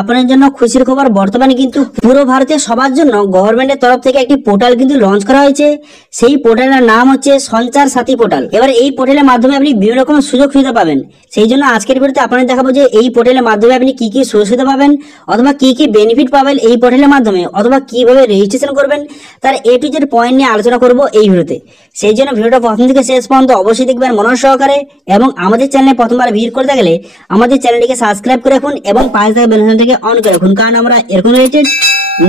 আপনার জন্য খুশির খবর, বর্তমানে কিন্তু পুরো ভারতে সবার জন্য গভর্নমেন্টের তরফ থেকে একটি পোর্টাল কিন্তু লঞ্চ করা হয়েছে। সেই পোর্টালের নাম হচ্ছে সঞ্চার সাথী পোর্টাল। এবার এই পোর্টালের মাধ্যমে আপনি বিভিন্ন রকম সুযোগ সুবিধা পাবেন। সেই জন্য আজকের ভিডিওতে আপনাদের দেখাবো যে এই পোর্টালের মাধ্যমে আপনি কি কি সুযোগ সুবিধা পাবেন, অথবা কি কি বেনিফিট পাবেন এই পোর্টালের মাধ্যমে, অথবা কিভাবে রেজিস্ট্রেশন করবেন, তার এ টু জেড পয়েন্ট নিয়ে আলোচনা করব এই ভিডিওতে। সেই জন্য ভিডিওটা প্রথম থেকে শেষ পর্যন্ত অবশ্যই দেখবেন মনোযোগ সহকারে, এবং আমাদের চ্যানেলে প্রথমবার ভিজিট করতে গেলে আমাদের চ্যানেলটিকে সাবস্ক্রাইব করে রাখুন এবং পাশে থাকা বেল আইকনটাকে অন করে রাখুন, কারণ আমরা এরকম রিলেটেড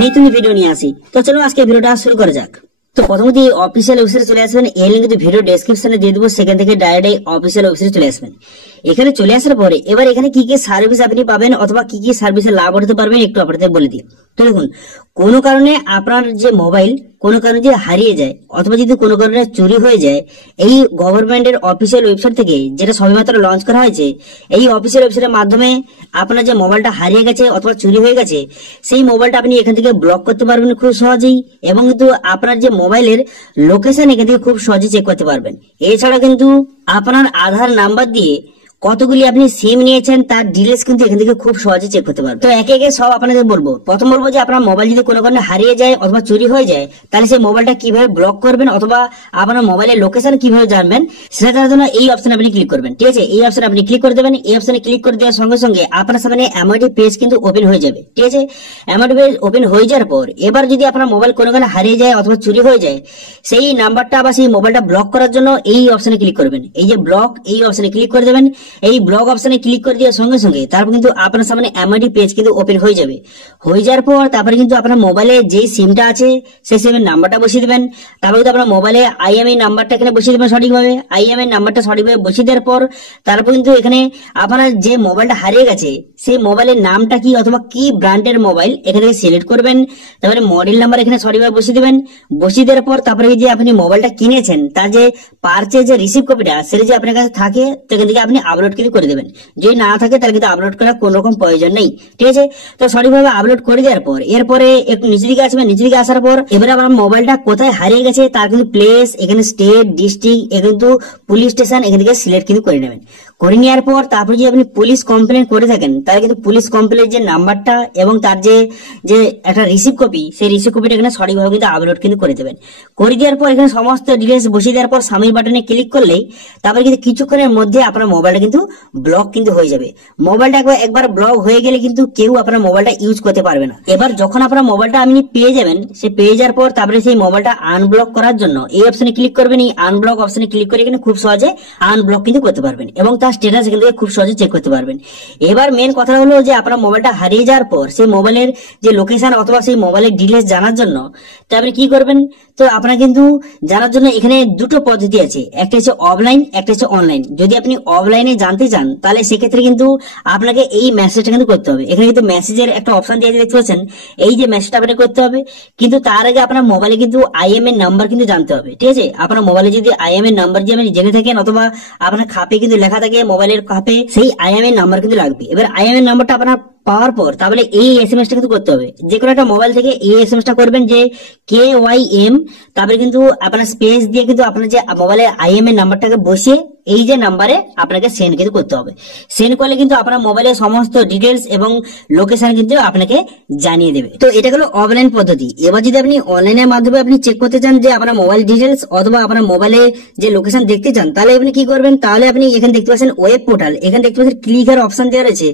নতুন ভিডিও নিয়ে আসি। তো চলুন আজকে ভিডিওটা শুরু করা যাক। তো প্রথমত অফিসিয়াল ওয়েবসাইটে চলে আসবেন, এই লিঙ্ক ভিডিও ডেসক্রিপশনে দিয়ে দেবো, সেখান থেকে ডাইরেক্ট অফিসিয়াল ওয়েবসাইটে চলে আসবেন। এখানে চলে আসার পরে এবার এখানে কি কি সার্ভিস আপনি পাবেন অথবা কি কি সার্ভিসে লাভ উঠাতে পারবেন একটু আপনাদের বলে দিই। তো দেখুন, কোনো কারণে আপনার যে মোবাইল কোনো কারণে যদি হারিয়ে যায় অথবা যদি কোনো কারণে চুরি হয়ে যায়, এই গভর্নমেন্টের অফিসিয়াল ওয়েবসাইট থেকে যেটা সবেমাত্র লঞ্চ করা হয়েছে, এই অফিসিয়াল ওয়েবসাইটের মাধ্যমে আপনার যে মোবাইলটা হারিয়ে গেছে অথবা চুরি হয়ে গেছে সেই মোবাইলটা আপনি এখান থেকে ব্লক করতে পারবেন খুব সহজেই, এবং কিন্তু আপনার যে মোবাইলের লোকেশন এখান থেকে খুব সহজে চেক করতে পারবেন। এছাড়া কিন্তু আপনার আধার নাম্বার দিয়ে কতগুলি আপনি সিম নিয়েছেন তার ডিটেইলস কিন্তু এখান থেকে খুব সহজে চেক করতে পারবেন। তো একে একে সব আপনাদের বলবো। প্রথম বলবো যে আপনার মোবাইল যদি কোনো কারণে হারিয়ে যায় অথবা চুরি হয়ে যায়, তাহলে সেই মোবাইলটা কিভাবে ব্লক করবেন অথবা আপনার মোবাইলের লোকেশন কিভাবে জানবেন সেটা জানার জন্য এই অপশনে আপনি ক্লিক করবেন। ঠিক আছে, এই অপশনে আপনি ক্লিক করে দেবেন। এই অপশনে ক্লিক করে দেওয়ার সঙ্গে সঙ্গে আপনার সামনে এমআইডি পেজ কিন্তু ওপেন হয়ে যাবে। ঠিক আছে, এমআইডি পেজ ওপেন হয়ে যাওয়ার পর এবার যদি আপনার মোবাইল কোনো কারণে হারিয়ে যায় অথবা চুরি হয়ে যায়, সেই নাম্বারটা বা সেই মোবাইলটা ব্লক করার জন্য এই অপশনে ক্লিক করবেন। এই যে ব্লক, এই অপশনে ক্লিক করে দেবেন। এই ব্লক অপশনে ক্লিক করে দেওয়ার সঙ্গে সঙ্গে তারপর কিন্তু আপনার সামনে এমআইডি পেজ কিন্তু ওপেন হয়ে যাবে। হয়ে যাওয়ার পর তারপরে কিন্তু আপনার মোবাইলে যেই সিমটা আছে সেই সিমের নাম্বারটা বসিয়ে দেবেন। তারপর কিন্তু আপনার মোবাইলে আইএমআই নাম্বারটা এখানে বসিয়ে দেবেন সঠিকভাবে। আইএমআই নাম্বারটা সঠিকভাবে বসিয়ে দেওয়ার পর তারপর কিন্তু এখানে আপনার যে মোবাইলটা হারিয়ে গেছে সেই মোবাইলের নামটা কি অথবা কি ব্র্যান্ডের মোবাইল এখানে থেকে সিলেক্ট করবেন। তারপরে মডেল নাম্বার এখানে সঠিকভাবে বসিয়ে দেবেন। বসিয়ে দেওয়ার পর তারপরে যে আপনি মোবাইলটা কিনেছেন তার যে পারচেজ যে রিসিভ কপিটা সেটা যে আপনার কাছে থাকে সেখান থেকে আপনি আপলোড কিন্তু করে দেবেন। যদি না থাকে তাহলে কিন্তু আপলোড করার কোন রকম প্রয়োজন নেই। ঠিক আছে, তো সঠিকভাবে আপলোড করে দেওয়ার পর এরপরে একটু নিচের দিকে আসবেন। নিচের দিকে আসার পর এবারে আপনার মোবাইলটা কোথায় হারিয়ে গেছে তার কিন্তু প্লেস, এখানে স্টেট, ডিস্ট্রিক্ট, কিন্তু পুলিশ স্টেশন এখান থেকে সিলেক্ট কিন্তু করে নেবেন। করে নেওয়ার পর তারপরে যদি আপনি পুলিশ কমপ্লেন করে থাকেন তাহলে কিন্তু পুলিশ কমপ্লেন যে নাম্বারটা এবং তার যে একটা রিসিভ কপি সেই রিসিভ কপিটা এখানে সঠিকভাবে কিন্তু আপলোড কিন্তু করে দেবেন। করে দেওয়ার পর এখানে সমস্ত ডিটেলস বসিয়ে দেওয়ার পর সাবমিট বাটনে ক্লিক করলেই তারপরে কিন্তু কিছুক্ষণের মধ্যে আপনার মোবাইলটা কিন্তু ব্লক কিন্তু হয়ে যাবে। মোবাইলটা একবার ব্লক হয়ে গেলে কিন্তু কেউ আপনার মোবাইলটা ইউজ করতে পারবে না। এবার যখন আপনার মোবাইলটা আপনি পেয়ে যাবেন, সে পেয়ে যাওয়ার পর তারপরে সেই মোবাইলটা আনব্লক করার জন্য এই অপশনে ক্লিক করবেন। এই আনব্লক অপশনে ক্লিক করে এখানে খুব সহজে আনব্লক কিন্তু করতে পারবেন এবং তার স্ট্যাটাস এখান থেকে খুব সহজে চেক করতে পারবেন। এবার মেন কথা হলো যে আপনার মোবাইলটা হারিয়ে যাওয়ার পর সেই মোবাইলের যে লোকেশন অথবা সেই মোবাইলের ডিটেইলস জানার জন্য তো আপনি কি করবেন। তো আপনার কিন্তু জানার জন্য এখানে দুটো পদ্ধতি আছে, একটা হচ্ছে অফলাইন, একটা হচ্ছে অনলাইন। যদি আপনি অফলাইনে জানতে চান তাহলে সেক্ষেত্রে কিন্তু আপনাকে এই মেসেজটা কিন্তু করতে হবে। এখানে কিন্তু মেসেজের একটা অপশন দিয়ে দেখতে পাচ্ছেন, এই যে মেসেজটা আপনাকে করতে হবে। কিন্তু তার আগে আপনার মোবাইলে কিন্তু আইএমএই নাম্বার কিন্তু জানতে হবে। ঠিক আছে, আপনার মোবাইলে যদি আইএমএই নাম্বার যে আপনি জেনে থাকেন অথবা আপনার খাপে কিন্তু লেখা থাকে মোবাইলের খাপে, সেই আইএমএই নাম্বার কিন্তু লাগবে। এবার আইএমএই নাম্বারটা আপনার পাওয়ার পর তাহলে এই এসএমএসটা কিন্তু করতে হবে। যে কোনো একটা মোবাইল থেকে এই এসএমএসটা করবেন যে KYM, তারপরে কিন্তু আপনার স্পেস দিয়ে কিন্তু আপনার যে মোবাইলের আইএমএই নাম্বারটাকে বসিয়ে এই যে নাম্বারে আপনাকে সেন্ড কিন্তু করতে হবে। সেন্ড করলে কিন্তু আপনার মোবাইলের সমস্ত ডিটেলস এবং লোকেশন কিন্তু আপনাকে জানিয়ে দেবে। তো এটা হলো অফলাইন পদ্ধতি। এবার যদি আপনি অনলাইনের মাধ্যমে আপনি চেক করতে চান যে আপনার মোবাইল ডিটেলস অথবা আপনার মোবাইলে যে লোকেশন দেখতে চান, তাহলে আপনি কি করবেন, তাহলে আপনি এখানে দেখতে পাচ্ছেন ওয়েব পোর্টাল, এখানে দেখতে পাচ্ছেন ক্লিকার অপশন দেওয়া রয়েছে।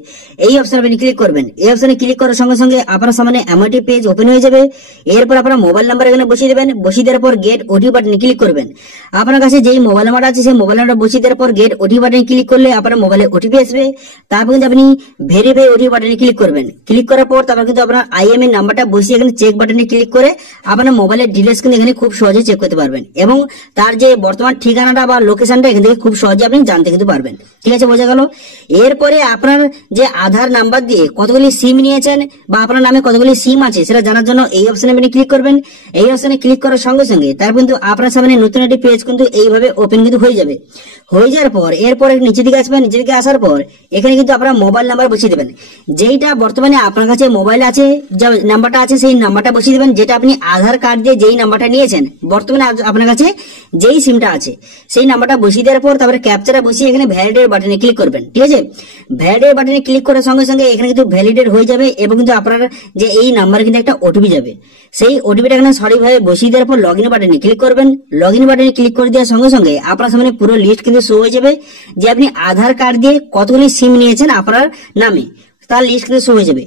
এই অপশন আপনি ক্লিক করবেন। এই অপশনে ক্লিক করার সঙ্গে সঙ্গে আপনার সামনে এমআইডি পেজ ওপেন হয়ে যাবে। এরপর আপনার মোবাইল নাম্বার এখানে বসিয়ে দেবেন। বসিয়ে দেওয়ার পর গেট ওটিপি বাটনে ক্লিক করবেন। আপনার কাছে যেই মোবাইল নাম্বার আছে সেই মোবাইল নাম্বার বসিয়ে দেওয়ার পর গেট ওটিপি বাটনে ক্লিক করলে আপনার মোবাইলে ওটিপি আসবে। তারপর কিন্তু আপনি ভেরিফাই ওটিপি বাটনে ক্লিক করবেন। ক্লিক করার পর তারপর কিন্তু আপনার আইএমএই নাম্বারটা বসিয়ে এখানে চেক বাটনে ক্লিক করে আপনার মোবাইলের ডিটেলস কিন্তু এখানে খুব সহজে চেক করতে পারবেন এবং তার যে বর্তমান ঠিকানাটা বা লোকেশনটা এখান থেকে খুব সহজে আপনি জানতে কিন্তু পারবেন। ঠিক আছে, বোঝা গেল। এরপরে আপনার যে আধার নাম্বার দিয়ে কতগুলি সিম নিয়েছেন বা আপনার নামে কতগুলি সিম আছে সেটা জানার জন্য এই অপশনে আপনি ক্লিক করবেন। এই অপশনে ক্লিক করার সঙ্গে সঙ্গে তারপর কিন্তু আপনার সামনে নতুন একটি পেজ কিন্তু এইভাবে ওপেন কিন্তু হয়ে যাবে। হয়ে যাওয়ার পর এরপরে নিচে দিকে আসবেন, নিচে দিকে আসার পর এখানে কিন্তু আপনারা মোবাইল নাম্বার বসিয়ে দেবেন। যেইটা বর্তমানে আপনার কাছে মোবাইল আছে, যে নাম্বারটা আছে সেই নাম্বারটা বসিয়ে দেবেন, যেটা আপনি আধার কার্ড দিয়ে যেই নাম্বারটা নিয়েছেন, বর্তমানে আপনার কাছে যেই সিমটা আছে সেই নাম্বারটা বসিয়ে দেওয়ার পর তারপরে ক্যাপচাটা বসিয়ে এখানে ভ্যালিডেট বাটনে ক্লিক করবেন। ঠিক আছে, ভ্যালিডেট বাটনে ক্লিক করার সঙ্গে সঙ্গে এখানে কিন্তু ভ্যালিডেট হয়ে যাবে এবং কিন্তু আপনার যে এই নাম্বারে কিন্তু একটা ওটিপি যাবে। সেই ওটিপিটা এখানে সঠিকভাবে বসিয়ে দেওয়ার পর লগ ইন বাটনে ক্লিক করবেন। লগ ইন বাটনে ক্লিক করে দেওয়ার সঙ্গে সঙ্গে আপনার সামনে পুরো লিস্ট কিন্তু শো হয়ে যাবে যে আপনি আধার কার্ড দিয়ে কতগুলি সিম নিয়েছেন আপনার নামে, তার লিস্ট কিন্তু শো হয়ে যাবে।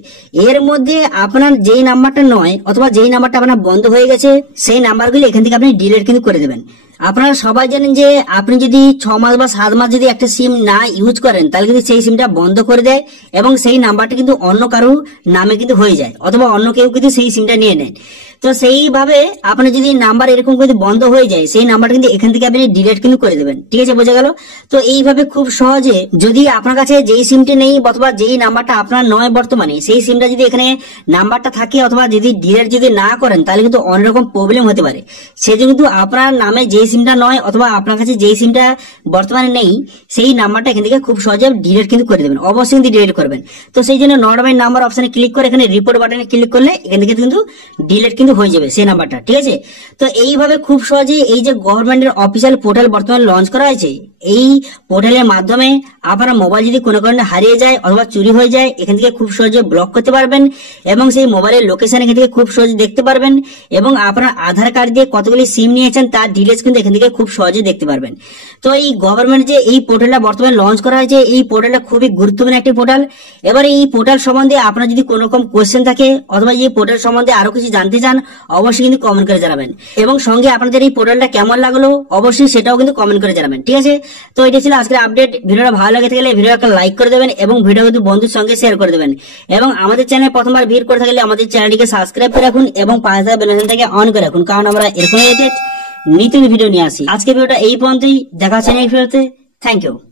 এর মধ্যে আপনার যেই নাম্বারটা নয় অথবা যেই নাম্বারটা আপনার বন্ধ হয়ে গেছে সেই নাম্বারগুলি এখান থেকে আপনি ডিলিট কিন্তু করে দেবেন। আপনারা সবাই জানেন যে আপনি যদি 6 মাস বা 7 মাস যদি একটা সিম না ইউজ করেন তাহলে কিন্তু সেই সিমটা বন্ধ করে দেয় এবং সেই নাম্বারটা কিন্তু অন্য কারো নামে কিন্তু হয়ে যায় অথবা অন্য কেউ কিন্তু সেই সিমটা নিয়ে নেয়। তো সেইভাবে আপনার যদি নাম্বার এরকম কিন্তু বন্ধ হয়ে যায় সেই নাম্বারটা কিন্তু এখান থেকে আপনি ডিলিট কিন্তু করে দেবেন। ঠিক আছে, বোঝা গেল? তো এইভাবে খুব সহজে যদি আপনার কাছে যেই সিমটি নেই অথবা যেই নাম্বারটা আপনার নয় বর্তমানে সেই সিমটা যদি এখানে নাম্বারটা থাকে অথবা যদি ডিলিট যদি না করেন তাহলে কিন্তু অনেক রকম প্রবলেম হতে পারে। সেজন্য কিন্তু আপনার নামে যেই সিমটা নয় অথবা আপনার কাছে যেই সিমটা বর্তমানে নেই সেই নাম্বারটা এখান থেকে খুব সহজে ডিলিট কিন্তু করে দেবেন, অবশ্যই কিন্তু ডিলিট করবেন। তো সেই জন্য নট মাই নাম্বার অপশনে ক্লিক করে এখানে রিপোর্ট বাটনে ক্লিক করলে এখান থেকে কিন্তু ডিলিট কিন্তু হয়ে যাবে সেই নাম্বারটা। ঠিক আছে, তো এইভাবে খুব সহজে এই যে গভর্নমেন্টের অফিসিয়াল পোর্টাল বর্তমানে লঞ্চ করা হয়েছে, এই পোর্টালের মাধ্যমে আপনার মোবাইল যদি কোনো কারণে হারিয়ে যায় অথবা চুরি হয়ে যায় এখান থেকে খুব সহজে ব্লক করতে পারবেন এবং সেই মোবাইলের লোকেশন এখান থেকে খুব সহজে দেখতে পারবেন এবং আপনার আধার কার্ড দিয়ে কতগুলি সিম নিয়েছেন তার ডিটেলস কিন্তু এখান থেকে খুব সহজে দেখতে পারবেন। তো এই গভর্নমেন্ট যে এই পোর্টালটা বর্তমানে লঞ্চ করা হয়েছে এই পোর্টালটা খুবই গুরুত্বপূর্ণ একটি পোর্টাল। এবার এই পোর্টাল সম্বন্ধে আপনার যদি কোনো রকম কোয়েশ্চেন থাকে অথবা এই পোর্টাল সম্বন্ধে আরো কিছু জানতে চান অবশ্যই কিন্তু কমেন্ট করে জানাবেন এবং সঙ্গে আপনাদের এই পোর্টালটা কেমন লাগলো অবশ্যই সেটাও কিন্তু কমেন্ট করে জানাবেন। ঠিক আছে, তো এটা ছিল আজকের আপডেট। ভিডিওটা ভালো লাগে থাকলে ভিডিওটা লাইক করে দেবেন এবং ভিডিও কিন্তু বন্ধুর সঙ্গে শেয়ার করে দেবেন এবং আমাদের চ্যানেলে প্রথমবার ভিড় করে থাকলে আমাদের চ্যানেলটিকে সাবস্ক্রাইব করে রাখুন এবং পাশে থাকা বেল আইকনটাকে অন করে রাখুন, কারণ আমরা এরকম রিলেটেড নিত্য ভিডিও নিয়ে আসি। আজকে ভিডিওটা এই পর্যন্তই, দেখা হচ্ছে নেক্সট ভিডিওতে। Thank you.